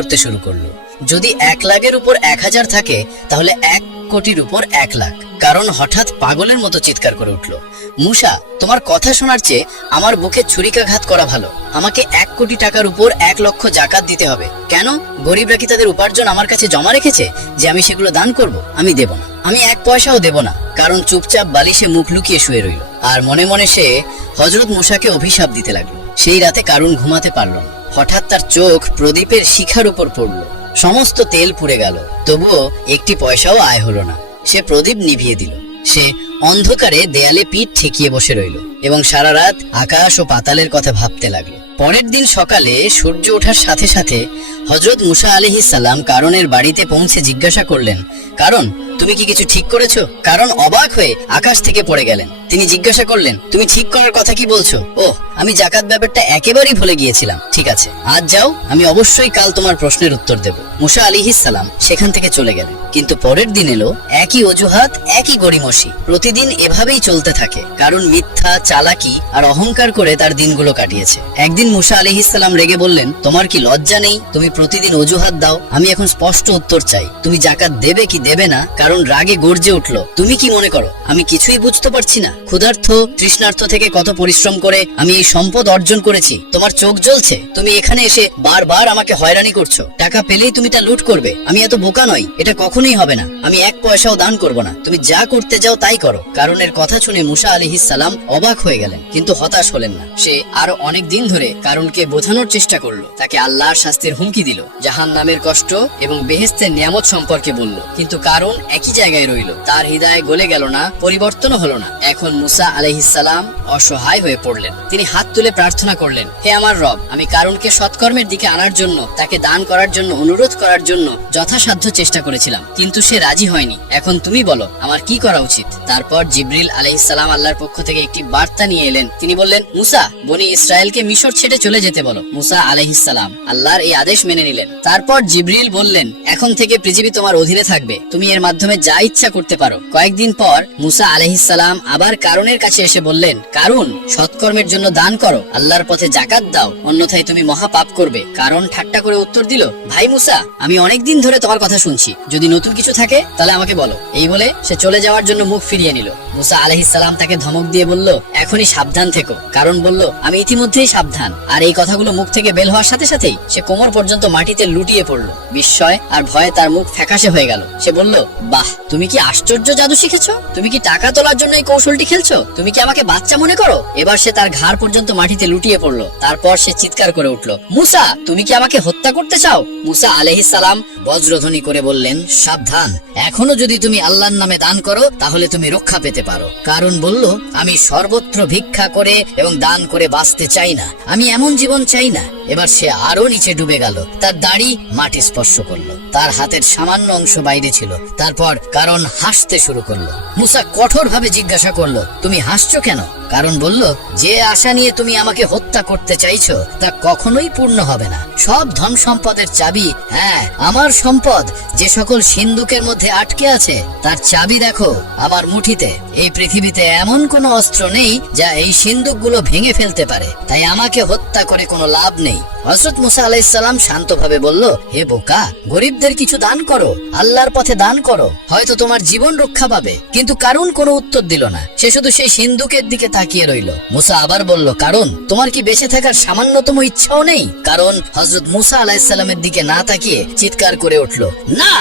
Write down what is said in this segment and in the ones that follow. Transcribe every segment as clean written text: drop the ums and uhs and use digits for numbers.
করতে শুরু করলো। যদি 1 লাখের উপর 1000 থাকে তাহলে 1 কোটির উপর 1 লাখ। কারণ হঠাৎ পাগলের মতো চিৎকার করে উঠল, মুসা, তোমার কথা শোনার চেয়ে আমার বুকে ছুরিকাঘাত করা ভালো। আমাকে 1 কোটি টাকার উপর 1 লক্ষ জাকাত দিতে হবে। কেন? গরিবরা কি তাদের উপার্জন আমার কাছে জমা রেখেছে যে আমি সেগুলো দান করব? আমি দেব না, আমি 1 পয়সাও দেব না। কারণ চুপচাপ বালিশে মুখ লুকিয়ে শুয়ে রইল। আর মনে মনে সে হযরত মুসাকে অভিশাপ দিতে লাগলো। সেই রাতে কারুন ঘুমাতে পারল না। হঠাৎ তার চোখ প্রদীপের শিখার উপর পড়ল। সমস্ত তেল পুড়ে গেল, তবুও 1 পয়সাও আয় হলো না। সে প্রদীপ নিভিয়ে দিল। সে অন্ধকারে দেয়ালে পিঠ ঠেকিয়ে বসে রইল এবং সারা রাত আকাশ ও পাতালের কথা ভাবতে লাগলো। পরের দিন সকালে সূর্য ওঠার সাথে সাথে হযরত মুসা আলাইহিস সালাম কারণের বাড়িতে পৌঁছে জিজ্ঞাসা করলেন, কারণ তুমি কি কিছু ঠিক করেছো? কারণ অবাক হয়ে আকাশ থেকে পড়ে গেলেন। তিনি জিজ্ঞাসা করলেন, তুমি ঠিক করার কথা কি বলছো? ওহ, আমি জাকাত ব্যাপারটা একেবারেই ভুলে গিয়েছিলাম। ঠিক আছে, আজ যাও, আমি অবশ্যই কাল তোমার প্রশ্নের উত্তর দেব। মুসা আলাইহিস সালাম সেখান থেকে চলে গেলেন। কিন্তু পরের দিন এলো, একই অজুহাত, একই গড়িমসি। প্রতিদিন এভাবেই চলতে থাকে। কারণ মিথ্যা, চালাকি আর অহংকার করে তার দিনগুলো কাটিয়েছে। একদিন মুসা আলাইহিস সালাম রেগে বললেন, তোমার কি লজ্জা নেই? তুমি প্রতিদিন অজুহাত দাও। আমি এখন স্পষ্ট উত্তর চাই, তুমি জাকাত দেবে কি দেবে না? কারণ রাগে গর্জে উঠল, তুমি কি মনে করো আমি কিছুই বুঝতে পারছি না? ক্ষুধার্থ তৃষ্ণার্থ থেকে কত পরিশ্রম করে আমি এই সম্পদ অর্জন করেছি। তোমার চোখ জ্বলছে? তুমি এখানে এসে বারবার আমাকে হয়রানি করছো। টাকা পেলেই তুমি তা লুট করবে। আমি এত বোকা নই, এটা কখনোই হবে না। আমি 1 পয়সাও দান করব না। তুমি যা করতে যাও তাই করো। কারণের কথা শুনে মুসা আলাইহিস সালাম অবাক হয়ে গেলেন, কিন্তু হতাশ হলেন না। সে আরো অনেক দিন ধরে কারণকে বোঝানোর চেষ্টা করলো। তাকে আল্লাহর শাস্তির হুমকি দিল, জাহান্নামের কষ্ট এবং বেহেশতের নিয়ামত সম্পর্কে বলল। কিন্তু কারণ একই জায়গায় রইল। তার হৃদয় গলে গেল না, পরিবর্তনও হলো না। এখন মুসা আলাইহিস সালাম অসহায় হয়ে পড়লেন। তিনি হাত তুলে প্রার্থনা করলেন, হে আমার রব, আমি কারণকে সৎকর্মের দিকে আনার জন্য, তাকে দান করার জন্য অনুরোধ করার জন্য যথাসাধ্য চেষ্টা করেছিলাম, কিন্তু সে রাজি হয়নি। এখন তুমি বলো আমার কি করা উচিত? তারপর জিবরিল আলাইহিস সালাম আল্লাহর পক্ষ থেকে একটি বার্তা নিয়ে এলেন। তিনি বললেন, মুসা, বনি ইসরায়েলকে মিশর ছেড়ে চলে যেতে বলো। মুসা আলাইহিস সালাম আল্লাহর এই আদেশ মেনে নিলেন। তারপর জিবরিল বললেন, এখন থেকে পৃথিবী তোমার অধীনে থাকবে, তুমি এর মাধ্যমে যা ইচ্ছা করতে পারো। কয়েকদিন পর মুসা আলাইহিস সালাম আবার কারণের কাছে এসে বললেন, কারণ সৎকর্মের জন্য দান করো, আল্লাহর পথে জাকাত দাও, অন্যথায় তুমি মহা পাপ করবে। কারণ ঠাট্টা করে উত্তর দিল, ভাই মুসা, আমি অনেক দিন ধরে তোমার কথা শুনছি, যদি নতুন কিছু থাকে তাহলে আমাকে বলো। এই বলে সে চলে যাওয়ার জন্য মুখ ফিরিয়ে নিল। মুসা আলাইহিস সালাম তাকে ধমক দিয়ে বলল, এখনই সাবধান থেকো। কারণ বলল, আমি ইতিমধ্যেই সাবধান। আর এই কথাগুলো মুখ থেকে বের হওয়ার সাথে সাথেই সে কোমর পর্যন্ত মাটিতে লুটিয়ে পড়ল। বিস্ময় আর ভয়ে তার মুখ ফ্যাকাশে হয়ে গেল। সে বলল, বাহ, তুমি কি আশ্চর্য জাদু শিখেছো? তুমি কি টাকা তোলার জন্য এই কৌশলটি খেলছো? তুমি কি আমাকে বাচ্চা মনে করো? এবার সে তার ঘাড় পর্যন্ত মাটিতে লুটিয়ে পড়লো। তারপর সে চিৎকার করে উঠল, মুসা, তুমি কি আমাকে হত্যা করতে চাও? মুসা আলাইহিস সালাম বজ্রধ্বনি করে বললেন, সাবধান, এখনো যদি তুমি আল্লাহর নামে দান করো তাহলে তুমি রক্ষা পেতে পারো। কারণ বলল, আমি সর্বত্র ভিক্ষা করে এবং দান করে বাঁচতে চাই না, আমি এমন জীবন চাই না। এবার সে আরো নিচে ডুবে গেল। তার দাড়ি মাটি স্পর্শ করলো, তার হাতের সামান্য অংশ বাইরে ছিল। তারপর কারণ হাসতে শুরু করলো। মুসা কঠোর ভাবে জিজ্ঞাসা করলো, তুমি হাসছো কেন? কারণ বলল, যে আশা নিয়ে তুমি আমাকে হত্যা করতে চাইছো তা কখনোই পূর্ণ হবে না। সব ধন সম্পদের চাবি, হ্যাঁ, আমার সম্পদ যে সকল সিন্ধুকের মধ্যে আটকে আছে তার চাবি দেখো আমার মুঠিতে। এই পৃথিবীতে এমন কোনো অস্ত্র নেই যা এই সিন্ধুকগুলো ভেঙে ফেলতে পারে, তাই আমাকে হত্যা করে কোনো লাভ নেই। হযরত মুসা আলাইহিস সালাম শান্তভাবে বলল, হে বোকা, গরিবদের কিছু দান করো, আল্লাহর পথে দান করো, হয়তো তোমার জীবন রক্ষা পাবে। কিন্তু কারণ কোনো উত্তর দিল না। সে শুধু সেই সিন্ধুকের দিকে তাকিয়ে রইল। মুসা আবার বলল, কারণ তোমার কি বেঁচে থাকার সামান্যতম ইচ্ছাও নেই? কারণ হযরত মুসা আলাইহিস সালামের দিকে না তাকিয়ে চিৎকার করে উঠল, না,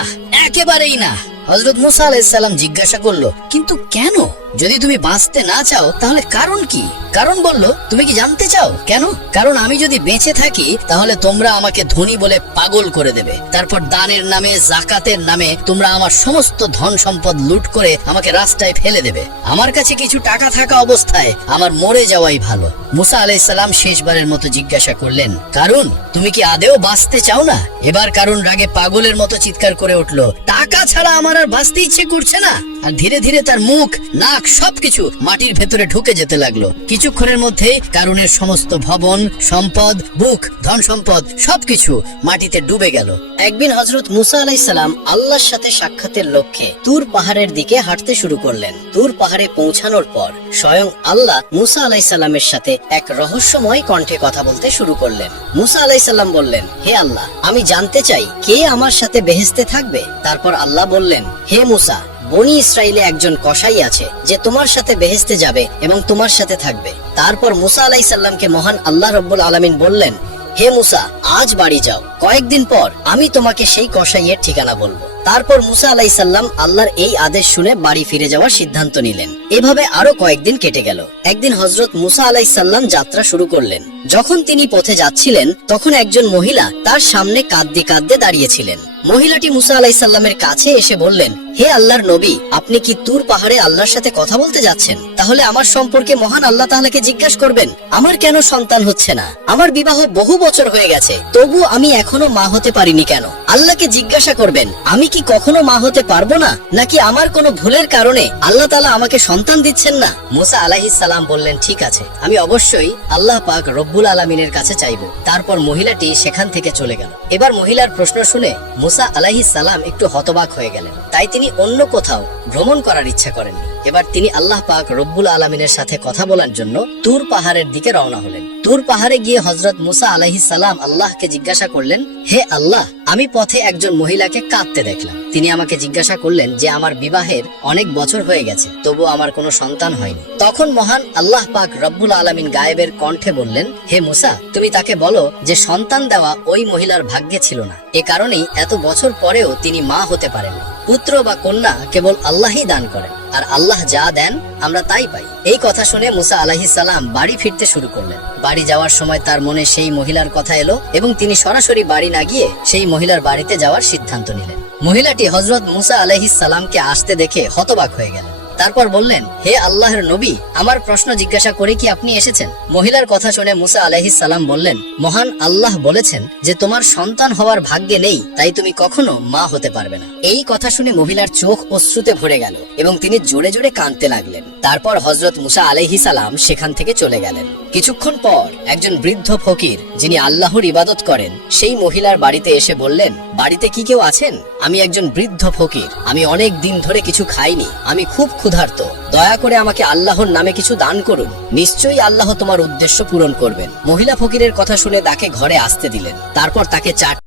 একেবারেই না। হযরত মুসা আলাইহিস সালাম জিজ্ঞাসা করলো, কিন্তু কেন? যদি তুমি বাঁচতে না চাও তাহলে কারণ কি? কারণ বলল, তুমি কি জানতে চাও কেন? কারণ আমি যদি বেঁচে থাকি তাহলে তোমরা আমাকে ধনী বলে পাগল করে দেবে। তারপর দানের নামে, যাকাতের নামে তোমরা আমার সমস্ত ধন সম্পদ লুট করে আমাকে রাস্তায় ফেলে দেবে। আমার কাছে কিছু টাকা থাকা অবস্থায় আমার মরে যাওয়াই ভালো। মুসা আলাইহিস সালাম শেষবারের মতো জিজ্ঞাসা করলেন, কারণ তুমি কি আদেও বাঁচতে চাও না? এবার কারণ রাগে পাগলের মতো চিৎকার করে উঠল, টাকা ছাড়া আমার আর বাঁচতে ইচ্ছে করছে না। আর ধীরে ধীরে তার মুখ, নাক সবকিছু মাটির ভেতরে ঢুকে যেতে লাগলো। কিছুক্ষণের মধ্যেই কারুনের সমস্ত ভবন, সম্পদ, বুক, ধন সম্পদ সবকিছু মাটিতে ডুবে গেল। একদিন হযরত মুসা আলাইহিস সালাম আল্লাহর সাথে সাক্ষাতের লক্ষ্যে তুর পাহাড়ের দিকে হাঁটতে শুরু করলেন। তুর পাহাড়ে পৌঁছানোর পর স্বয়ং আল্লাহ মুসা আলাইহিস সালামের সাথে এক রহস্যময় কণ্ঠে কথা বলতে শুরু করলেন। মুসা আলাইহিস সালাম বললেন, হে আল্লাহ, আমি জানতে চাই কে আমার সাথে বেহেশতে থাকবে। তারপর আল্লাহ বললেন, হে মুসা, বনি ইসরাইলে একজন কসাই আছে যে তোমার সাথে বেহেশতে যাবে এবং তোমার সাথে থাকবে। তারপর মুসা আলাইহিস সালামকে মহান আল্লাহ রাব্বুল আলামিন বললেন, হে মুসা, আজ বাড়ি যাও, কয়েকদিন পর আমি তোমাকে সেই কসাইয়ের ঠিকানা বলবো। তারপর মুসা আলাইহিস সালাম আল্লাহর এই আদেশ শুনে বাড়ি ফিরে যাওয়ার সিদ্ধান্ত নিলেন। এভাবে আরো কয়েকদিন কেটে গেল। একদিন হযরত মুসা আলাইহিস সালাম যাত্রা শুরু করলেন। যখন তিনি পথে যাচ্ছিলেন তখন একজন মহিলা তার সামনে কাঁদতে কাঁদতে দাঁড়িয়েছিলেন। মহিলাটি মুসা আলাইহিস সালামের কাছে এসে বললেন, হে আল্লাহর নবী, আপনি কি তুর পাহাড়ে আল্লাহর সাথে কথা বলতে যাচ্ছেন? তাহলে আমার সম্পর্কে মহান আল্লাহ তাআলাকে জিজ্ঞাসা করবেন, আমার কেন সন্তান হচ্ছে না? আমার বিবাহ বহু বছর হয়ে গেছে, তবু আমি এখনো মা হতে পারিনি কেন? আল্লাহকে জিজ্ঞাসা করবেন, আমি কি কখনো মা হতে পারবো না, নাকি আমার কোনো ভুলের কারণে আল্লাহ তাআলা আমাকে সন্তান দিচ্ছেন না? মুসা আলাইহিস সালাম বললেন, ঠিক আছে, আমি অবশ্যই আল্লাহ পাক রব্বুল আলামিনের কাছে চাইবো। তারপর মহিলাটি সেখান থেকে চলে গেল। এবার মহিলার প্রশ্ন শুনে মুসা আলাইহিস সালাম একটু হতবাক হয়ে গেলেন। তাই তিনি অন্য কোথাও ভ্রমণ করার ইচ্ছা করেননি। এবার তিনি আল্লাহ পাক রব্বুল আলামিনের সাথে কথা বলার জন্য তুর পাহাড়ের দিকে রওনা হলেন। তুর পাহাড়ে গিয়ে হযরত মুসা আলাইহিস সালাম আল্লাহকে জিজ্ঞাসা করলেন, হে আল্লাহ, আমি পথে একজন মহিলাকে কাঁদতে দেখলাম। তিনি আমাকে জিজ্ঞাসা করলেন যে আমার বিবাহের অনেক বছর হয়ে গেছে, তবু আমার কোনো সন্তান হয়নি। তখন মহান আল্লাহ পাক রব্বুল আলামিন গায়েবের কণ্ঠে বললেন, হে মুসা, তুমি তাকে বলো যে সন্তান দেওয়া ওই মহিলার ভাগ্যে ছিল না। এ কারণেই এত বছর পরেও তিনি মা হতে পারেননি। পুত্র বা কন্যা কেবল আল্লাহই দান করেন, আর আল্লাহ যা দেন আমরা তাই পাই। এই কথা শুনে মুসা আলাইহিস সালাম বাড়ি ফিরতে শুরু করলেন। বাড়ি যাওয়ার সময় তার মনে সেই মহিলার কথা এলো এবং তিনি সরাসরি বাড়ি না গিয়ে সেই মহিলার বাড়িতে যাওয়ার সিদ্ধান্ত নিলেন। মহিলাটি হযরত মুসা আলাইহিস সালামকে আসতে দেখে হতবাক হয়ে গেলেন। তারপর বললেন, হে আল্লাহর নবী, আমার প্রশ্ন জিজ্ঞাসা করে কি আপনি এসেছেন? মহিলার কথা শুনে মুসা আলাইহিস সালাম বললেন, মহান আল্লাহ বলেছেন যে তোমার সন্তান হওয়ার ভাগ্যে নেই, তাই তুমি কখনো মা হতে পারবে না। এই কথা শুনে মহিলার চোখ অশ্রুতে ভরে গেল এবং তিনি জোরে জোরে কাঁদতে লাগলেন। তারপর হযরত মুসা আলাইহিস সালাম সেখান থেকে চলে গেলেন। কিছুক্ষণ পর একজন বৃদ্ধ ফকির, যিনি আল্লাহর ইবাদত করেন, সেই মহিলার বাড়িতে এসে বললেন, বাড়িতে কি কেউ আছেন? আমি একজন বৃদ্ধ ফকির, আমি অনেক দিন ধরে কিছু খাইনি, আমি খুব ক্ষুধার্ত, দয়া করে আমাকে আল্লাহর নামে কিছু দান করুন, নিশ্চয়ই আল্লাহ তোমার উদ্দেশ্য পূরণ করবেন। মহিলা ফকিরের কথা শুনে তাকে ঘরে আসতে দিলেন। তারপর তাকে 4